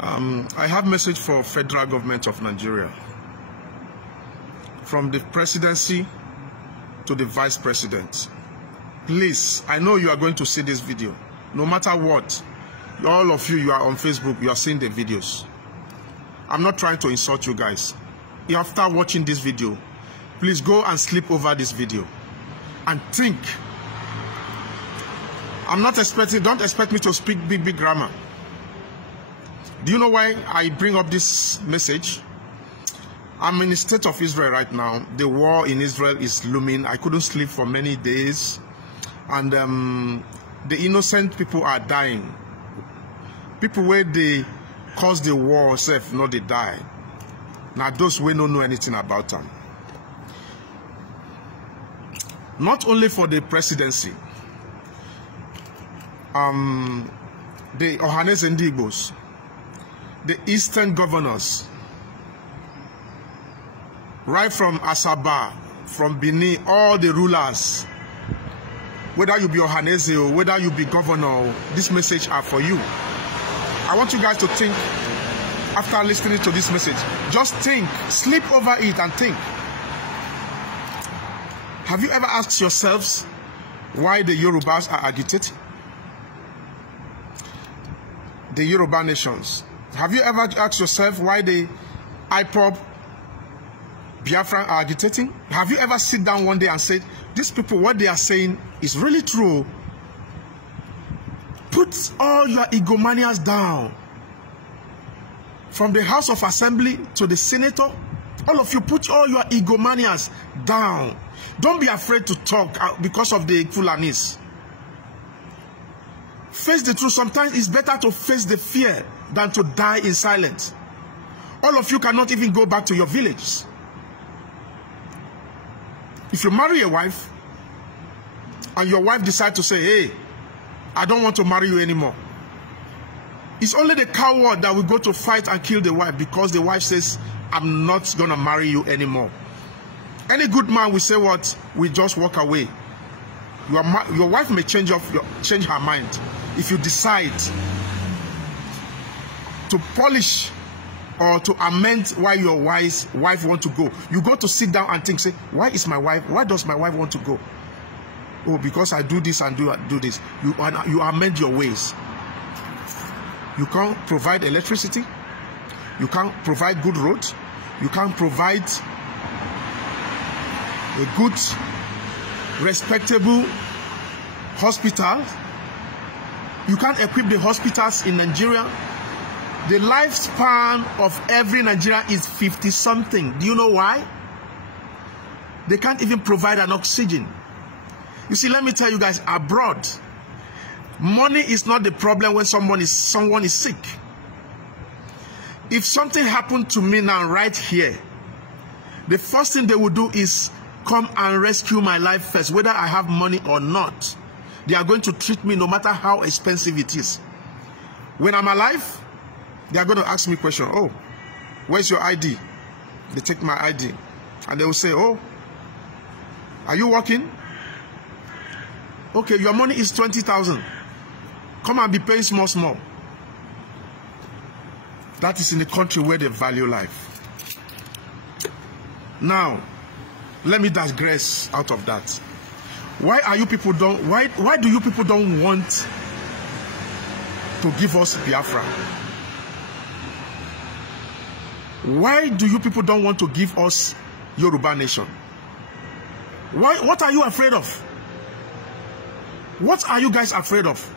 I have message for federal government of Nigeria. From the presidency to the vice president. Please, I know you are going to see this video. No matter what, all of you are on Facebook, you are seeing the videos. I'm not trying to insult you guys. After watching this video, please go and sleep over this video and think. I'm not expecting, don't expect me to speak big grammar. Do you know why I bring up this message? I'm in the state of Israel right now. The war in Israel is looming. I couldn't sleep for many days. And the innocent people are dying. People where they cause the war, self, not they die. Now those who don't know anything about them. Not only for the presidency, the Ohanes and Igbos, the eastern governors, right from Asaba, from Benin, all the rulers, whether you be Ohanese or whether you be governor, this message are for you. I want you guys to think after listening to this message. Just think, sleep over it and think. Have you ever asked yourselves why the Yorubas are agitating? The Yoruba nations. Have you ever asked yourself why the IPOB Biafra are agitating? Have you ever sit down one day and said, these people, what they are saying is really true? Put all your egomanias down. From the House of Assembly to the Senator, all of you put all your egomanias down. Don't be afraid to talk because of the Fulanis. Face the truth. Sometimes it's better to face the fear than to die in silence. All of you cannot even go back to your village. If you marry a wife and your wife decides to say, hey, I don't want to marry you anymore. It's only the coward that will go to fight and kill the wife because the wife says, I'm not going to marry you anymore. Any good man will say what? We just walk away. Your wife may change her mind. If you decide to polish or to amend why your wife want to go, you got to sit down and think, say, why does my wife want to go? Oh, because I do this and do this. You amend your ways. You can't provide electricity. You can't provide good roads. You can't provide a good, respectable hospital. You can't equip the hospitals in Nigeria. The lifespan of every Nigerian is 50-something. Do you know why? They can't even provide an oxygen. You see, let me tell you guys, abroad, money is not the problem when someone is sick. If something happened to me now right here, the first thing they will do is come and rescue my life first, whether I have money or not. They are going to treat me no matter how expensive it is. When I'm alive, they are going to ask me a question. Oh, where's your ID? They take my ID. And they will say, oh, are you working? Okay, your money is 20,000. Come and be paying small. That is in the country where they value life. Now, let me digress out of that. Why do you people don't want to give us Biafra? Why do you people don't want to give us Yoruba nation? What are you afraid of? What are you guys afraid of?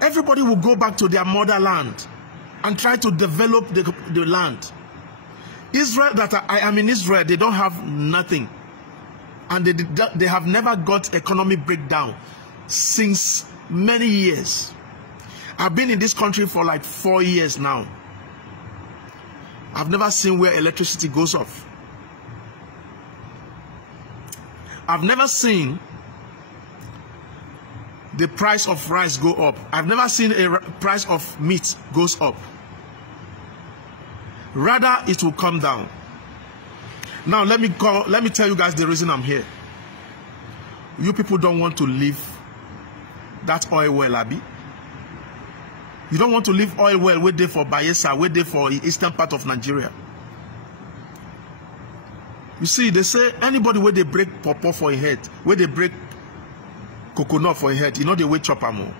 Everybody will go back to their motherland and try to develop the land. Israel, I am in Israel, they don't have nothing. And they have never got economic breakdown since many years. I've been in this country for like 4 years now. I've never seen where electricity goes off. I've never seen the price of rice go up. I've never seen a price of meat goes up. Rather, it will come down. Now, let me tell you guys the reason I'm here. You people don't want to leave that oil well, Abi. You don't want to leave oil well, wait there for Bayelsa, wait there for the eastern part of Nigeria. You see, they say anybody where they break pawpaw for a head, where they break coconut for a head, you know they wait chop am.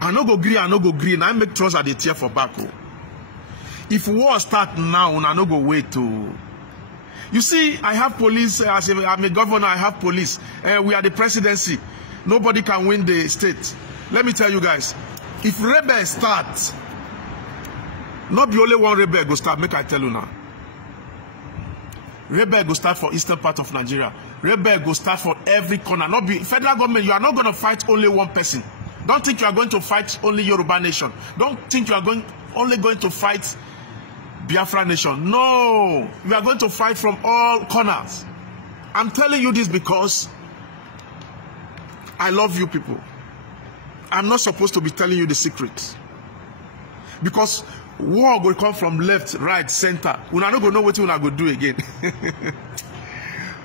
I no go green, I no go green. I make trouser they tear for back. If war start now, I no go wait to. You see, I have police. I'm a governor. I have police. We are the presidency. Nobody can win the state. Let me tell you guys, if rebel start, not be only one rebel go start. Make I tell you now. Rebel go start for eastern part of Nigeria. Rebel go start for every corner. Not be federal government. You are not going to fight only one person. Don't think you are going to fight only Yoruba nation. Don't think you are only going to fight Biafra nation. No, you are going to fight from all corners. I'm telling you this because I love you people. I'm not supposed to be telling you the secret. Because war will come from left, right, center. We are not going to know what we are going to do again.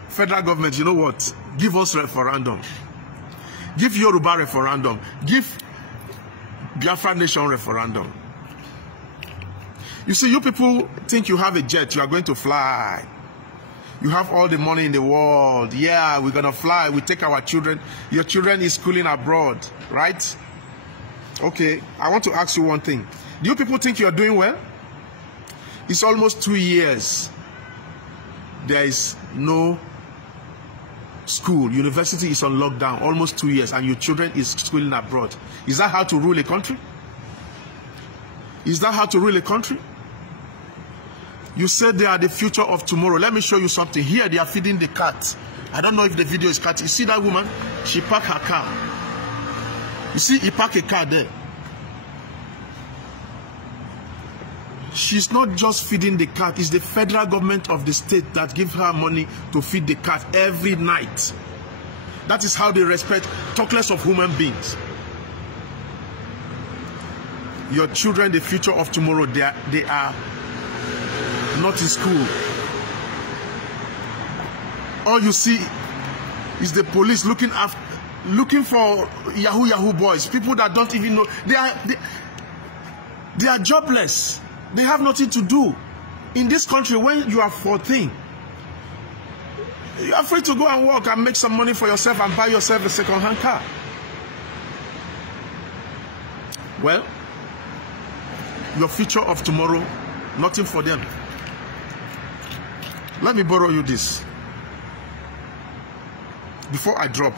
Federal government, you know what? Give us referendum. Give Yoruba referendum. Give Biafra nation referendum. You see, you people think you have a jet, you are going to fly. You have all the money in the world. Yeah, we're going to fly. We take our children. Your children is schooling abroad, right? Okay, I want to ask you one thing. Do you people think you are doing well? It's almost 2 years. There is no school. University is on lockdown. Almost 2 years. And your children is schooling abroad. Is that how to rule a country? Is that how to rule a country? You said they are the future of tomorrow. Let me show you something. Here they are feeding the cat. I don't know if the video is cut. You see that woman? She parked her car. You see, he parked a car there. She's not just feeding the cat. It's the federal government of the state that gives her money to feed the cat every night. That is how they respect, talk less of human beings. Your children, the future of tomorrow, they are not in school. All you see is the police looking for Yahoo boys, people that don't even know. They are jobless. They have nothing to do. In this country, when you are 14, you are free to go and work and make some money for yourself and buy yourself a second-hand car. Well, your future of tomorrow, nothing for them. Let me borrow you this. Before I drop,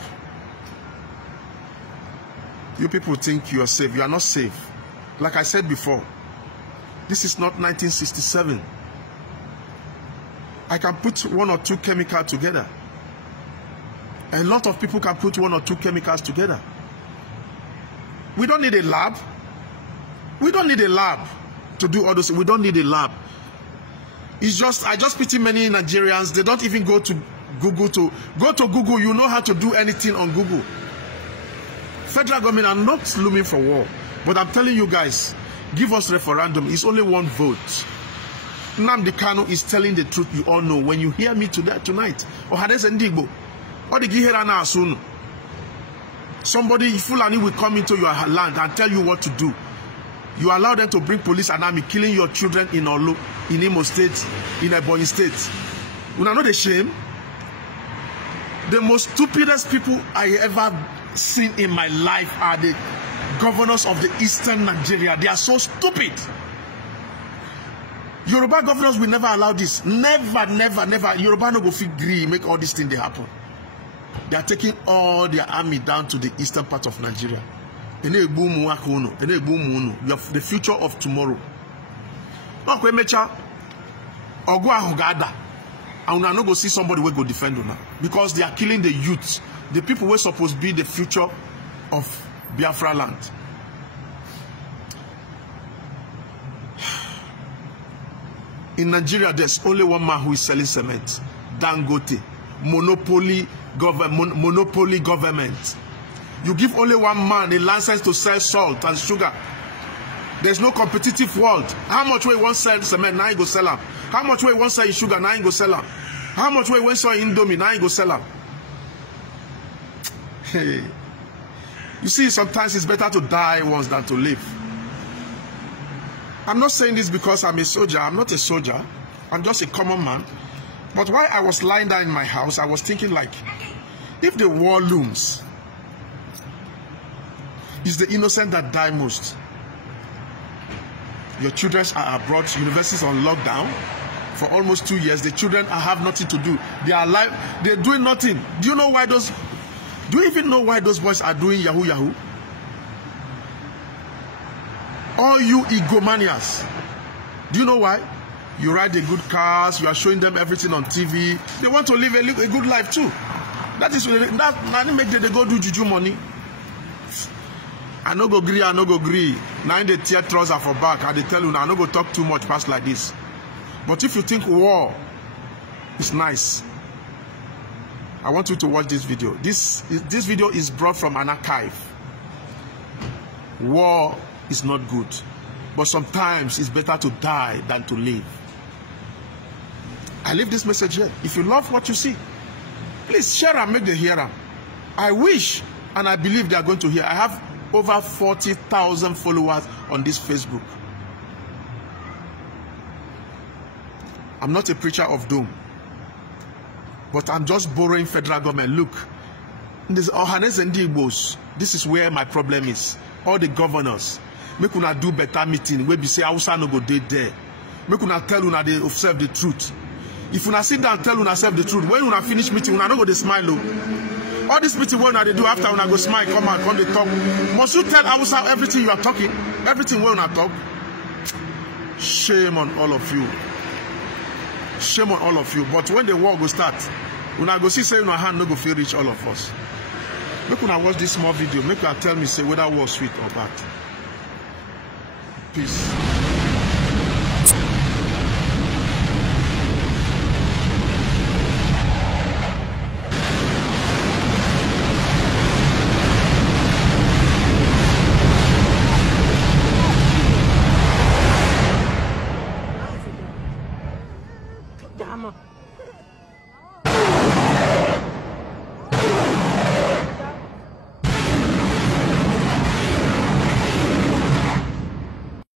you people think you are safe. You are not safe. Like I said before, this is not 1967. I can put 1 or 2 chemicals together. A lot of people can put 1 or 2 chemicals together. We don't need a lab. We don't need a lab to do all those. We don't need a lab. It's just, I just pity many Nigerians. They don't even go to Google go to Google. You know how to do anything on Google. Federal government are not looming for war. But I'm telling you guys, give us referendum. It's only 1 vote. Nnamdi Kanu is telling the truth. You all know. When you hear me tonight, somebody Fulani will come into your land and tell you what to do. You allow them to bring police and army killing your children in Olo, in Imo State, in Ebonyi State. You know the shame? The most stupidest people I ever seen in my life are the governors of the eastern Nigeria. They are so stupid. Yoruba governors will never allow this. Never, never, never. Yoruba no go fit gree make all these things they happen. They are taking all their army down to the eastern part of Nigeria. You have the future of tomorrow. And we not go see somebody who go defend you because they are killing the youth, the people who are supposed to be the future of Biafra land. In Nigeria, there's only one man who is selling cement. Dangote. Monopoly government. You give only one man a license to sell salt and sugar. There's no competitive world. How much we want to sell cement, now you go sell them. How much we want to sell sugar, now you go sell them. How much we want to sell Indomie, now you go sell them. Hey. You see, sometimes it's better to die once than to live. I'm not saying this because I'm a soldier. I'm not a soldier. I'm just a common man. But while I was lying down in my house, I was thinking like, if the war looms, it's the innocent that die most. Your children are abroad, universities on lockdown for almost 2 years. The children have nothing to do. They are alive. They're doing nothing. Do you know why those? Do you even know why those boys are doing Yahoo Yahoo? All you egomanias. Do you know why? You ride the good cars. You are showing them everything on TV. They want to live a good life too. That is that make them they go do juju money. I no go agree. I no go agree. Now they tear trouser for back. And they tell you, I no go talk too much past like this. But if you think war is nice, I want you to watch this video. This video is brought from an archive. War is not good, but sometimes it's better to die than to live. I leave this message here. If you love what you see, please share and make them hear them. I wish and I believe they are going to hear. I have over 40,000 followers on this Facebook. I'm not a preacher of doom, but I'm just borrowing federal government. Look, this Ohanes and Igbos, this is where my problem is. All the governors, make una do better meeting where we say Hausa no go dey there. Make una tell una they observe the truth. If una sit down and tell una self the truth, when una finish meeting, una no go dey smile. All this meeting when they do after una go smile, come out, come they talk. Must you tell Hausa everything you are talking? Everything when una talk? Shame on all of you. Shame on all of you. But when the war go start, una go see say una hand no go feel reach all of us. Make una watch this small video. Make una tell me say whether war sweet or bad. Peace.